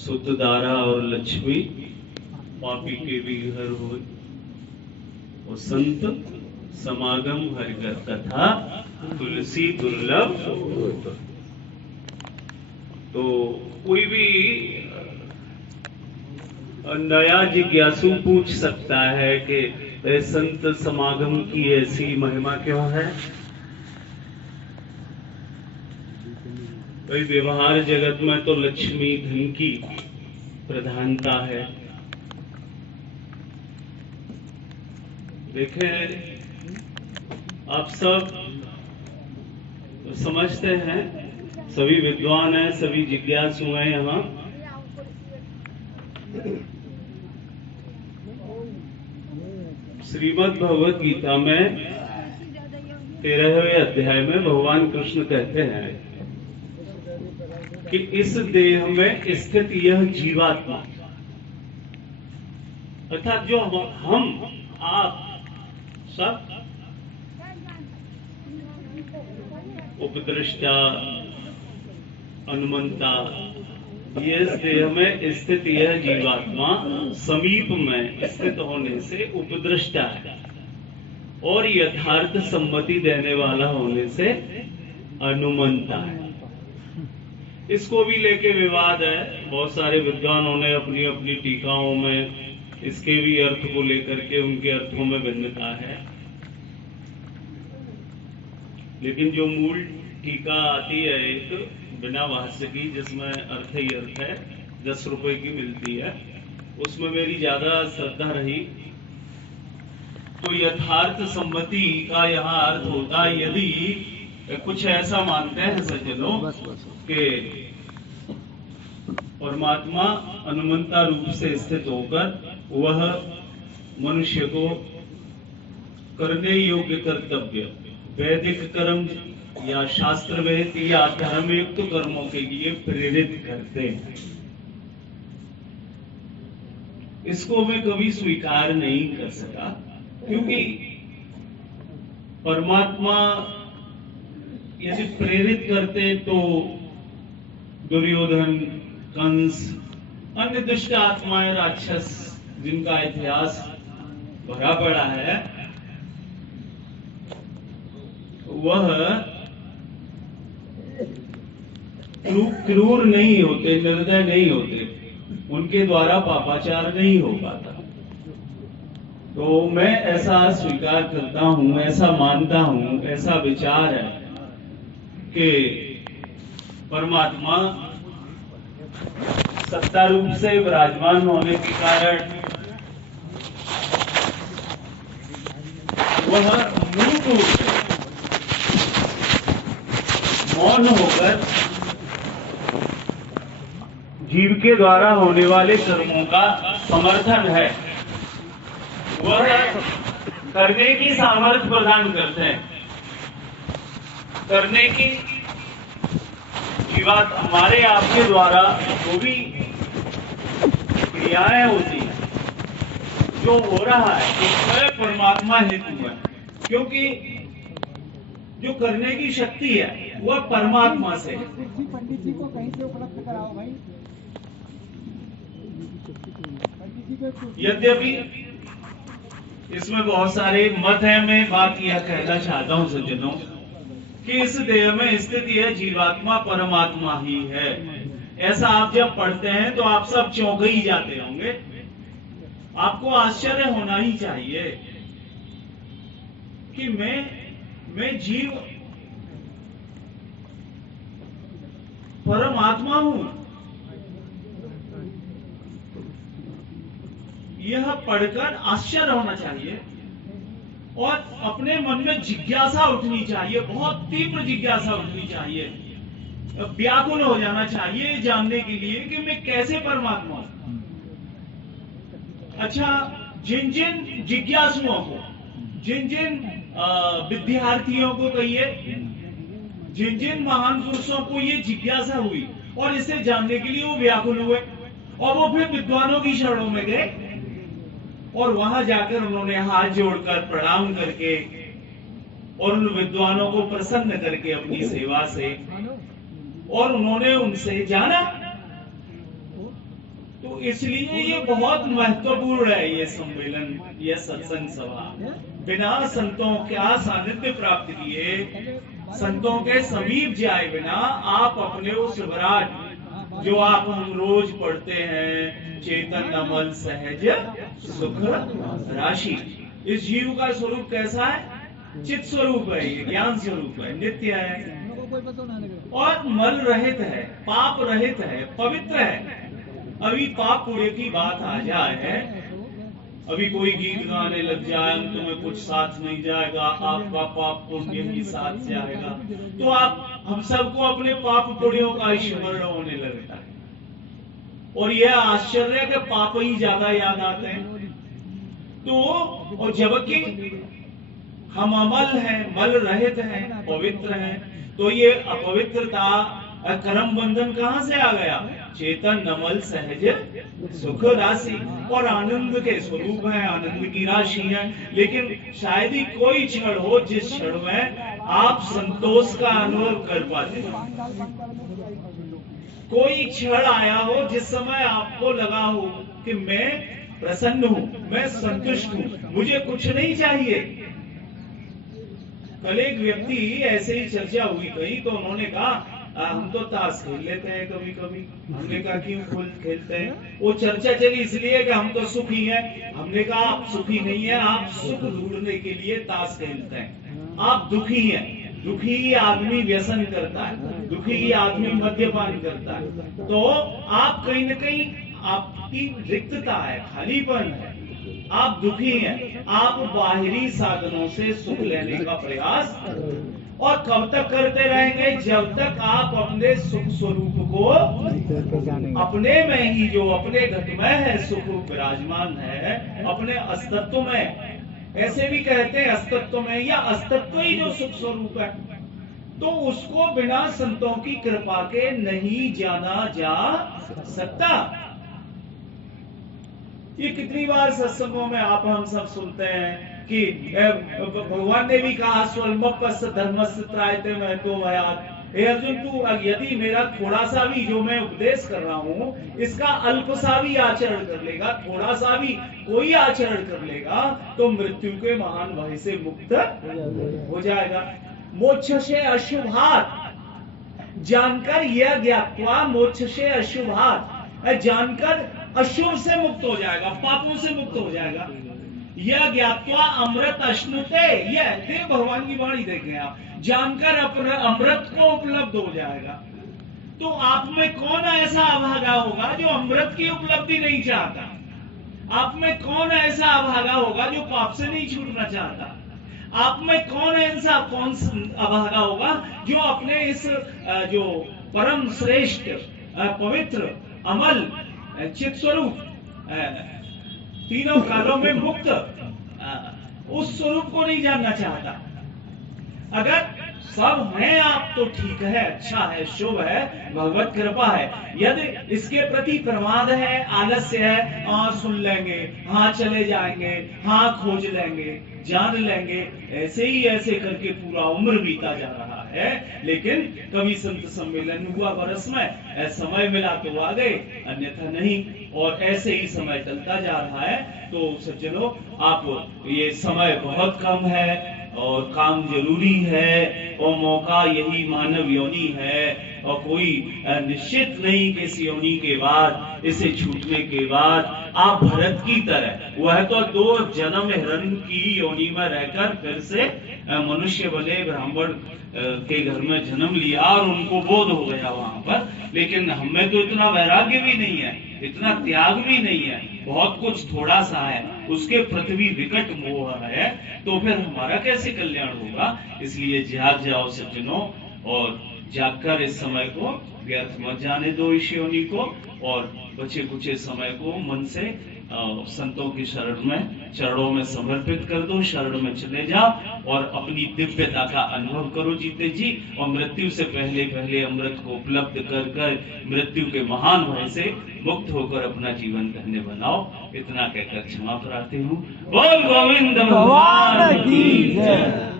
सुतदारा और लक्ष्मी पापी के भी घर होए, और संत समागम हरिकर कथा तुलसी दुर्लभ। तो कोई भी नया जिज्ञासु पूछ सकता है कि संत समागम की ऐसी महिमा क्यों है। भाई व्यवहार जगत में तो लक्ष्मी धन की प्रधानता है। देखें, आप सब समझते हैं, सभी विद्वान हैं, सभी जिज्ञासु हैं यहाँ। श्रीमद् भगवत गीता में 13वें अध्याय में भगवान कृष्ण कहते हैं कि इस देह में स्थित यह जीवात्मा, अर्थात जो हम आप सब उपदृष्टा अनुमंता, ये इस देह में स्थित यह जीवात्मा समीप में स्थित होने से उपदृष्टा है और यथार्थ सम्मति देने वाला होने से अनुमंता है। इसको भी लेके विवाद है। बहुत सारे विद्वानों ने अपनी अपनी टीकाओं में इसके भी अर्थ को लेकर के उनके अर्थों में भिन्नता है, लेकिन जो मूल टीका आती है एक बिना भाष्य की, जिसमें अर्थ ही अर्थ है, 10 रुपए की मिलती है, उसमें मेरी ज्यादा श्रद्धा रही। तो यथार्थ सम्मति का यहाँ अर्थ होता है, यदि कुछ ऐसा मानते हैं सज्जनों कि परमात्मा अनुमंता रूप से स्थित होकर वह मनुष्य को करने योग्य कर्तव्य, वैदिक कर्म या शास्त्र वेद या धर्मयुक्त कर्मों के लिए प्रेरित करते हैं। इसको मैं कभी स्वीकार नहीं कर सका, क्योंकि परमात्मा यदि प्रेरित करते तो दुर्योधन, कंस, अन्य दुष्ट आत्माएं, राक्षस जिनका इतिहास भरा पड़ा है, वह क्रूर नहीं होते, निर्दय नहीं होते, उनके द्वारा पापाचार नहीं हो पाता। तो मैं ऐसा स्वीकार करता हूं, ऐसा मानता हूं, ऐसा विचार है कि परमात्मा सत्ता रूप से विराजमान होने के कारण वह मूल रूप से मौन होकर जीव के द्वारा होने वाले कर्मों का समर्थन है, वह करने की सामर्थ्य प्रदान करते हैं। करने की बात हमारे आपके द्वारा जो भी क्रियाएं होती हैं, जो हो रहा है, उसमें परमात्मा हेतु है, क्योंकि जो करने की शक्ति है वह परमात्मा से है। पंडित जी को कहीं से उपलब्ध कराओ भाई। यद्यपि इसमें बहुत सारे मत है, मैं बात यह कहना चाहता हूं सज्जनों कि इस देह में स्थित यह जीवात्मा परमात्मा ही है। ऐसा आप जब पढ़ते हैं तो आप सब चौंक ही जाते होंगे, आपको आश्चर्य होना ही चाहिए कि मैं जीव परमात्मा हूं। यह पढ़कर आश्चर्य होना चाहिए और अपने मन में जिज्ञासा उठनी चाहिए, बहुत तीव्र जिज्ञासा उठनी चाहिए, व्याकुल हो जाना चाहिए जानने के लिए कि मैं कैसे परमात्मा हूं। अच्छा, जिन जिन जिज्ञासुओं को, जिन जिन विद्यार्थियों को कहिए, जिन जिन महान पुरुषों को ये जिज्ञासा हुई और इसे जानने के लिए वो व्याकुल हुए और वो फिर विद्वानों की शरणों में गए और वहां जाकर उन्होंने हाथ जोड़कर प्रणाम करके और उन विद्वानों को प्रसन्न करके अपनी सेवा से, और उन्होंने उनसे जाना इसलिए ये बहुत महत्वपूर्ण है, ये सम्मेलन, ये सत्संग सभा। बिना संतों का सानिध्य प्राप्त किए, संतों के समीप जाए बिना आप अपने उस विराट जो आप हम रोज पढ़ते हैं, चेतन अमल सहज सुख राशि, इस जीव का स्वरूप कैसा है? चित स्वरूप है, ये ज्ञान स्वरूप है, नित्य है और मल रहित है, पाप रहित है, पवित्र है। अभी पाप पुण्य की बात आ जाए, अभी कोई गीत गाने लग जाए, तुम्हें कुछ साथ नहीं जाएगा, आपका पाप पुण्य ही साथ जाएगा, तो आप हम सबको अपने पाप पुण्यों का स्मरण होने लगता है और यह आश्चर्य के पाप ही ज्यादा याद आते हैं। तो और जबकि हम अमल हैं, मल रहित हैं, पवित्र हैं, तो ये अपवित्रता कर्म बंधन कहां से आ गया? चेतन अमल सहज सुख राशि और आनंद के स्वरूप है, आनंद की राशि है। लेकिन शायद ही कोई क्षण हो जिस क्षण में आप संतोष का अनुभव कर पाते हो। कोई क्षण आया हो जिस समय आपको लगा हो कि मैं प्रसन्न हूं, मैं संतुष्ट हूं, मुझे कुछ नहीं चाहिए। कल एक व्यक्ति ऐसे ही चर्चा हुई कहीं, तो उन्होंने कहा हम तो ताश खेल लेते हैं कभी कभी। हमने कहा क्यों खेलते हैं? वो चर्चा चली इसलिए कि हम तो सुखी हैं। हमने कहा आप सुखी नहीं है, आप सुख ढूंढने के लिए ताश खेलते हैं। आप दुखी हैं, दुखी ही आदमी व्यसन करता है, दुखी ही आदमी मद्यपान करता है। तो आप कहीं न कहीं आपकी रिक्तता है, खालीपन है, आप दुखी हैं। आप बाहरी साधनों से सुख लेने का प्रयास और कब तक करते रहेंगे? जब तक आप अपने सुख स्वरूप को, अपने में ही जो अपने घट में है सुख विराजमान है, अपने अस्तित्व में, ऐसे भी कहते हैं अस्तित्व में या अस्तित्व ही जो सुख स्वरूप है, तो उसको बिना संतों की कृपा के नहीं जाना जा सकता। ये कितनी बार सत्संगों में आप हम सब सुनते हैं कि भगवान ने भी कहा स्वल्पस्य धर्मस्य त्रायते महतो भयात्। हे अर्जुन, तू यदि मेरा थोड़ा सा भी जो मैं उपदेश कर रहा हूं इसका अल्प सा भी आचरण कर लेगा, थोड़ा सा भी कोई आचरण कर लेगा, तो मृत्यु के महान भय से मुक्त हो जाएगा। मोक्ष से अशुभात्, जानकर यह ज्ञात्वा मोक्ष से अशुभात्, जानकर अशुभ से मुक्त हो जाएगा, पापों से मुक्त हो जाएगा। यह ज्ञात्वा अमृत अश्नुते, यह देव भगवान की वाणी देखें आप, जानकर अपने अमृत को उपलब्ध हो जाएगा। तो आप में कौन ऐसा अभागा होगा जो अमृत की उपलब्धि नहीं चाहता? आप में कौन ऐसा अभागा होगा जो पाप से नहीं छूटना चाहता? आप में कौन अभागा होगा जो अपने इस जो परम श्रेष्ठ पवित्र अमल चित स्वरूप तीनों कालों में मुक्त उस स्वरूप को नहीं जानना चाहता? अगर सब हैं आप तो ठीक है, अच्छा है, शुभ है, भगवत कृपा है। यदि इसके प्रति प्रमाद है, आलस्य है, हाँ सुन लेंगे, हाँ चले जाएंगे, हाँ खोज लेंगे, जान लेंगे, ऐसे ही ऐसे करके पूरा उम्र बीता जा रहा है। लेकिन कभी संत सम्मेलन हुआ बरस में, समय मिला तो आ गए, अन्यथा नहीं, और ऐसे ही समय चलता जा रहा है। तो सज्जनों, आप ये समय बहुत कम है और काम जरूरी है और मौका यही मानव योनि है, और कोई निश्चित नहीं कि इस योनि के बाद, इसे छूटने के बाद आप भरत की तरह, वह तो 2 जन्म हिरण की योनि में रहकर फिर से मनुष्य बने, ब्राह्मण के घर में जन्म लिया और उनको बोध हो गया वहां पर। लेकिन हमें तो इतना वैराग्य भी नहीं है, इतना त्याग भी नहीं है, बहुत कुछ थोड़ा सा है, उसके प्रति भी विकट मोह है, तो फिर हमारा कैसे कल्याण होगा? इसलिए जाग जाओ सज्जनों, और जागकर इस समय को व्यर्थ मत जाने दो, इस योनि को, और बचे कुचे समय को मन से संतों की चरणों में समर्पित कर दो, शरण में चले जाओ और अपनी दिव्यता का अनुभव करो जीते जी, और मृत्यु से पहले पहले अमृत को उपलब्ध कर कर मृत्यु के महान भय से मुक्त होकर अपना जीवन धन्य बनाओ। इतना कहकर क्षमा प्रार्थी हूँ। बोल गोविंद भगवान की जय।